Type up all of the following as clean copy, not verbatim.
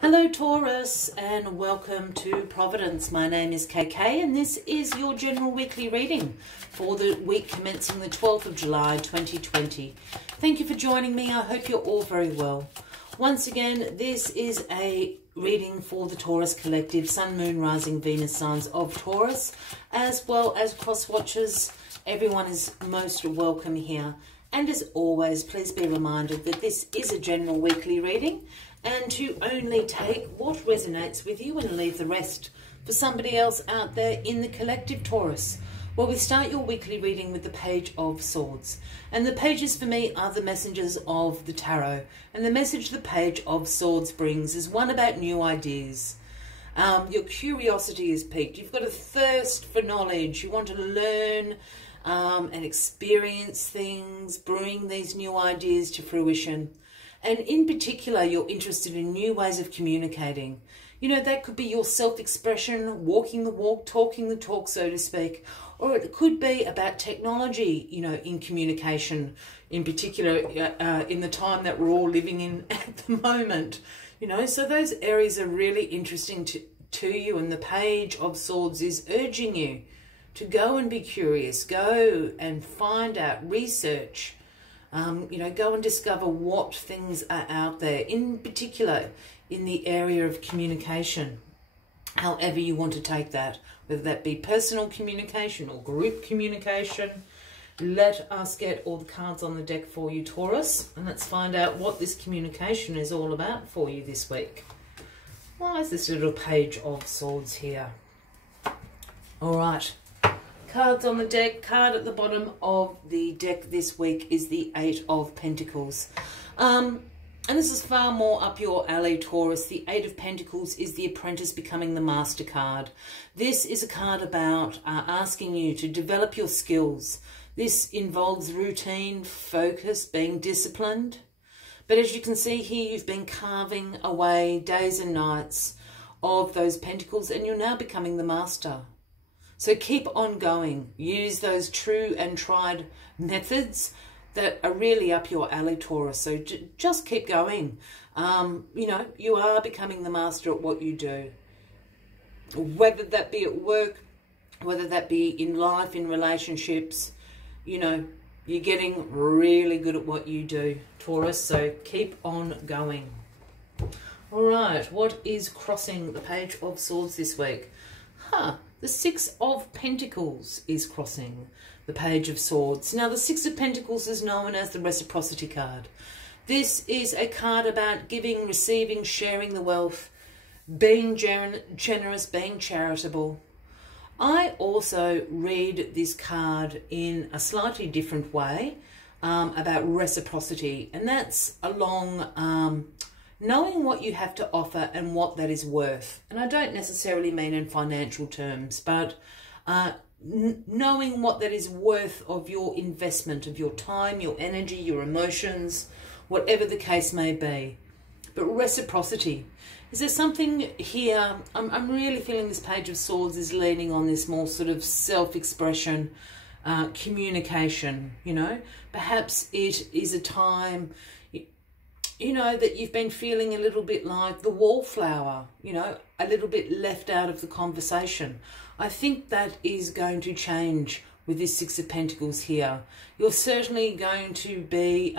Hello Taurus and welcome to Providence. My name is KK and this is your general weekly reading for the week commencing the 12th of July 2020. Thank you for joining me. I hope you're all very well. Once again, this is a reading for the Taurus collective, Sun, Moon, Rising, Venus signs of Taurus, as well as cross watchers. Everyone is most welcome here. And as always, please be reminded that this is a general weekly reading and to only take what resonates with you and leave the rest for somebody else out there in the collective Taurus. Well, we start your weekly reading with the Page of Swords. And the pages for me are the messengers of the tarot. And the message the Page of Swords brings is one about new ideas. Your curiosity is piqued. You've got a thirst for knowledge. You want to learn and experience things, bring these new ideas to fruition. And in particular, you're interested in new ways of communicating. You know, that could be your self-expression, walking the walk, talking the talk, so to speak. Or it could be about technology, you know, in communication, in particular, in the time that we're all living in at the moment. You know, so those areas are really interesting to you. And the Page of Swords is urging you to go and be curious, go and find out, research. You know, go and discover what things are out there, in particular in the area of communication, however you want to take that, whether that be personal communication or group communication. Let us get all the cards on the deck for you, Taurus, and let's find out what this communication is all about for you this week. Why is this little Page of Swords here? All right. Cards on the deck. Card at the bottom of the deck this week is the Eight of Pentacles. And this is far more up your alley, Taurus. The Eight of Pentacles is the apprentice becoming the master card. This is a card about asking you to develop your skills. This involves routine, focus, being disciplined. But as you can see here, you've been carving away days and nights of those pentacles and you're now becoming the master. So keep on going. Use those true and tried methods that are really up your alley, Taurus. So just keep going. You know, you are becoming the master at what you do. Whether that be at work, whether that be in life, in relationships, you know, you're getting really good at what you do, Taurus. So keep on going. All right, what is crossing the Page of Swords this week? The Six of Pentacles is crossing the Page of Swords. Now, the Six of Pentacles is known as the reciprocity card. This is a card about giving, receiving, sharing the wealth, being generous, being charitable. I also read this card in a slightly different way about reciprocity, and that's along knowing what you have to offer and what that is worth. And I don't necessarily mean in financial terms, but knowing what that is worth of your investment, of your time, your energy, your emotions, whatever the case may be. But reciprocity. Is there something here? I'm really feeling this Page of Swords is leaning on this more sort of self-expression, communication, you know. Perhaps it is a time, you know, that you've been feeling a little bit like the wallflower, you know, a little bit left out of the conversation. I think that is going to change with this Six of Pentacles here. You're certainly going to be,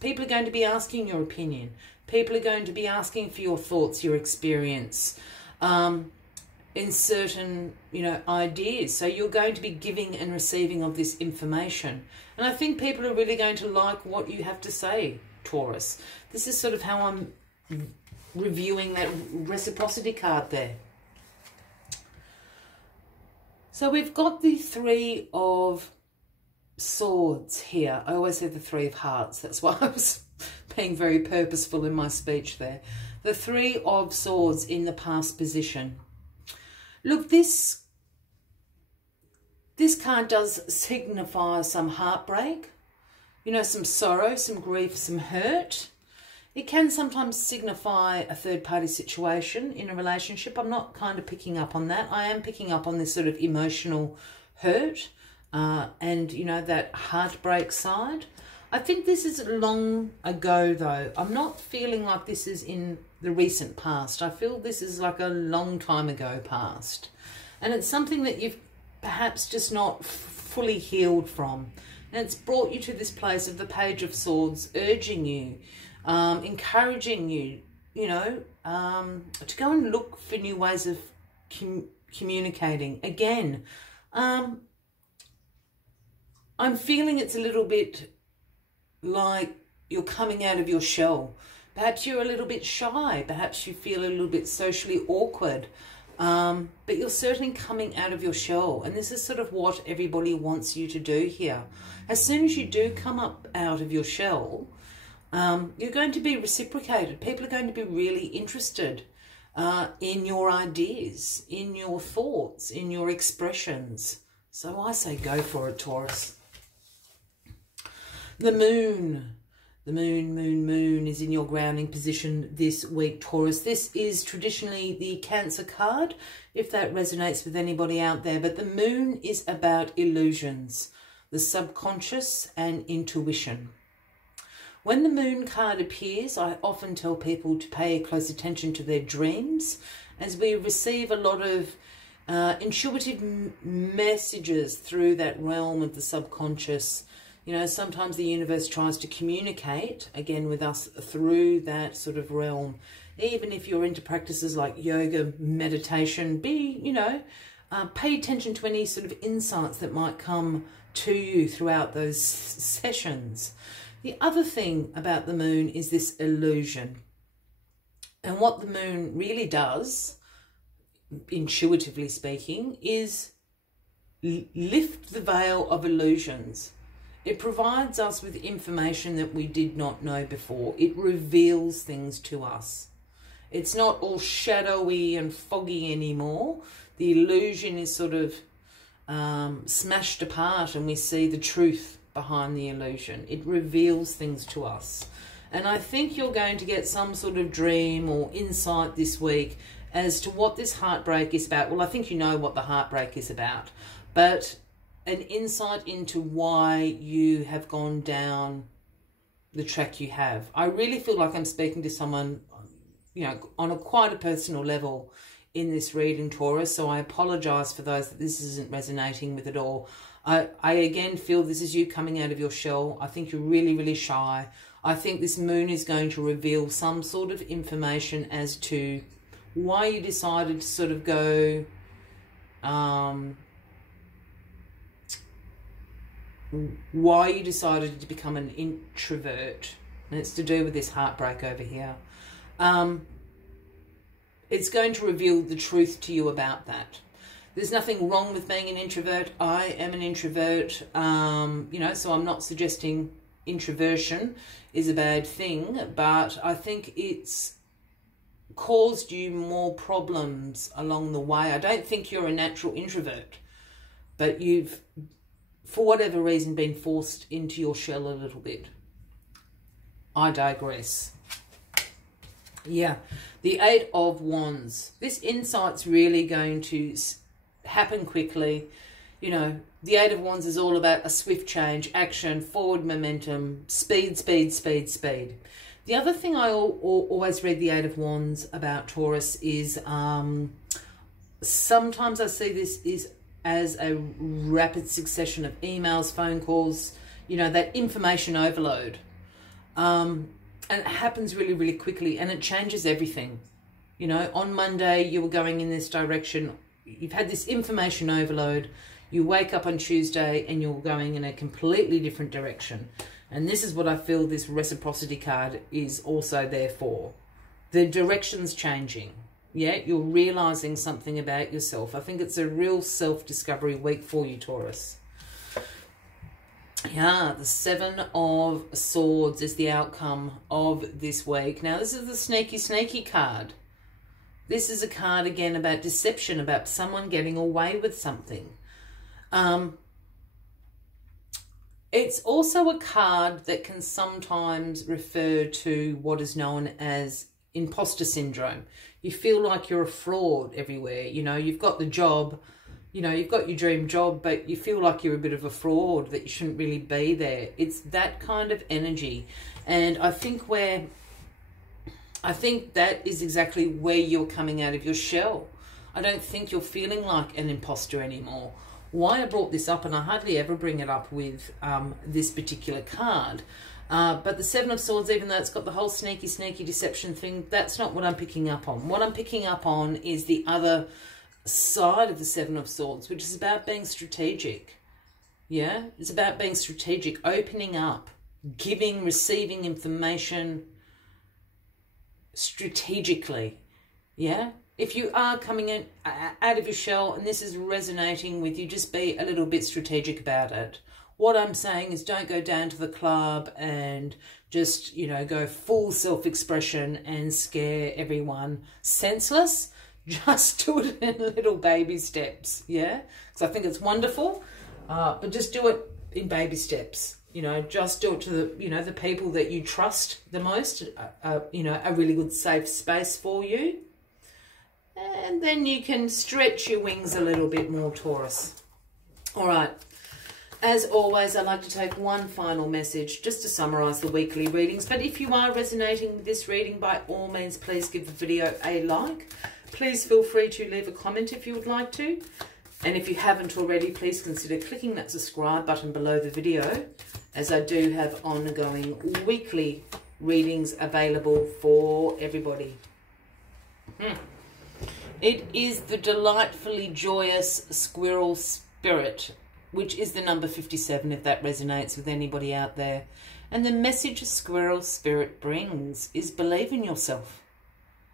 people are going to be asking your opinion. People are going to be asking for your thoughts, your experience in certain, you know, ideas. So you're going to be giving and receiving of this information. And I think people are really going to like what you have to say, Taurus. This is sort of how I'm reviewing that reciprocity card there. So we've got the Three of Swords here. I always say the Three of Hearts. That's why I was being very purposeful in my speech there. The Three of Swords in the past position. Look, this card does signify some heartbreak. You know, some sorrow, some grief, some hurt. It can sometimes signify a third-party situation in a relationship. I'm not kind of picking up on that. I am picking up on this sort of emotional hurt and, you know, that heartbreak side. I think this is long ago, though. I'm not feeling like this is in the recent past. I feel this is like a long time ago past. And it's something that you've perhaps just not fully healed from. And it's brought you to this place of the Page of Swords, urging you, encouraging you, you know, to go and look for new ways of communicating. Again, I'm feeling it's a little bit like you're coming out of your shell. Perhaps you're a little bit shy. Perhaps you feel a little bit socially awkward. But you're certainly coming out of your shell. And this is sort of what everybody wants you to do here. As soon as you do come up out of your shell, you're going to be reciprocated. People are going to be really interested in your ideas, in your thoughts, in your expressions. So I say go for it, Taurus. The moon is in your grounding position this week, Taurus. This is traditionally the Cancer card, if that resonates with anybody out there. But the moon is about illusions, the subconscious and intuition. When the moon card appears, I often tell people to pay close attention to their dreams, as we receive a lot of intuitive messages through that realm of the subconscious. You know, sometimes the universe tries to communicate, again, with us through that sort of realm. Even if you're into practices like yoga, meditation, pay attention to any sort of insights that might come to you throughout those sessions. The other thing about the moon is this illusion. And what the moon really does, intuitively speaking, is lift the veil of illusions. It provides us with information that we did not know before. It reveals things to us. It's not all shadowy and foggy anymore. The illusion is sort of smashed apart and we see the truth behind the illusion. It reveals things to us. And I think you're going to get some sort of dream or insight this week as to what this heartbreak is about. Well, I think you know what the heartbreak is about, but an insight into why you have gone down the track you have. I really feel like I'm speaking to someone, you know, on quite a personal level in this reading, Taurus, so I apologise for those that this isn't resonating with at all. I again feel this is you coming out of your shell. I think you're really, really shy. I think this moon is going to reveal some sort of information as to why you decided to sort of go why you decided to become an introvert. And it's to do with this heartbreak over here. It's going to reveal the truth to you about that. There's nothing wrong with being an introvert. I am an introvert, so I'm not suggesting introversion is a bad thing, but I think it's caused you more problems along the way. I don't think you're a natural introvert, but you've, for whatever reason, been forced into your shell a little bit. I digress. Yeah, the Eight of Wands. This insight's really going to happen quickly. You know, the Eight of Wands is all about a swift change, action, forward momentum, speed, speed, speed, speed. The other thing I always read the Eight of Wands about, Taurus, is sometimes I see this is as a rapid succession of emails, phone calls, you know, that information overload. And it happens really, really quickly, and it changes everything. You know, on Monday, you were going in this direction. You've had this information overload. You wake up on Tuesday, and you're going in a completely different direction. And this is what I feel this reciprocity card is also there for. The direction's changing. Yeah, you're realising something about yourself. I think it's a real self-discovery week for you, Taurus. Yeah, the Seven of Swords is the outcome of this week. Now, this is the sneaky, sneaky card. This is a card, again, about deception, about someone getting away with something. It's also a card that can sometimes refer to what is known as imposter syndrome. You feel like you're a fraud everywhere. You know, you've got the job, you know, you've got your dream job, but you feel like you're a bit of a fraud, that you shouldn't really be there. It's that kind of energy. And I think that is exactly where you're coming out of your shell. I don't think you're feeling like an imposter anymore. Why I brought this up, and I hardly ever bring it up with this particular card, but the Seven of Swords, even though it's got the whole sneaky deception thing, that's not what I'm picking up on. What I'm picking up on is the other side of the Seven of Swords, which is about being strategic. Yeah, it's about being strategic, opening up, giving, receiving information strategically. Yeah, if you are coming in out of your shell and this is resonating with you, just be a little bit strategic about it. What I'm saying is, don't go down to the club and just, you know, go full self-expression and scare everyone senseless. Just do it in little baby steps, yeah? Because I think it's wonderful, but just do it in baby steps. You know, just do it to the, you know, the people that you trust the most, you know, a really good safe space for you. And then you can stretch your wings a little bit more, Taurus. All right. As always, I like to take one final message just to summarise the weekly readings. But if you are resonating with this reading, by all means, please give the video a like. Please feel free to leave a comment if you would like to. And if you haven't already, please consider clicking that subscribe button below the video, as I do have ongoing weekly readings available for everybody. It is the delightfully joyous squirrel spirit, which is the number 57, if that resonates with anybody out there. And the message squirrel spirit brings is believe in yourself.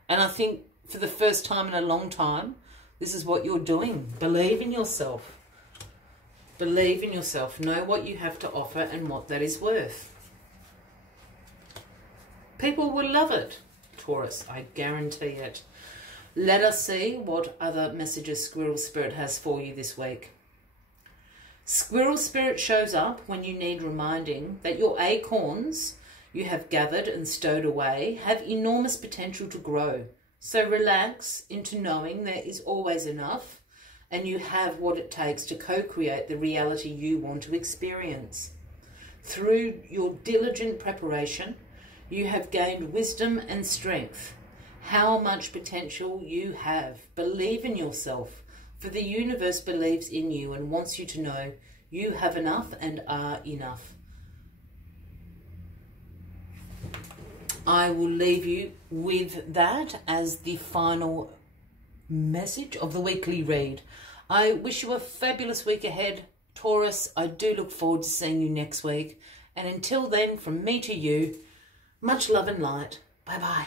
And I think for the first time in a long time, this is what you're doing. Believe in yourself. Believe in yourself. Know what you have to offer and what that is worth. People will love it, Taurus. I guarantee it. Let us see what other messages Squirrel Spirit has for you this week. Squirrel Spirit shows up when you need reminding that your acorns you have gathered and stowed away have enormous potential to grow. So relax into knowing there is always enough and you have what it takes to co-create the reality you want to experience. Through your diligent preparation, you have gained wisdom and strength. How much potential you have. Believe in yourself, for the universe believes in you and wants you to know you have enough and are enough. I will leave you with that as the final message of the weekly read. I wish you a fabulous week ahead, Taurus. I do look forward to seeing you next week. And until then, from me to you, much love and light. Bye-bye.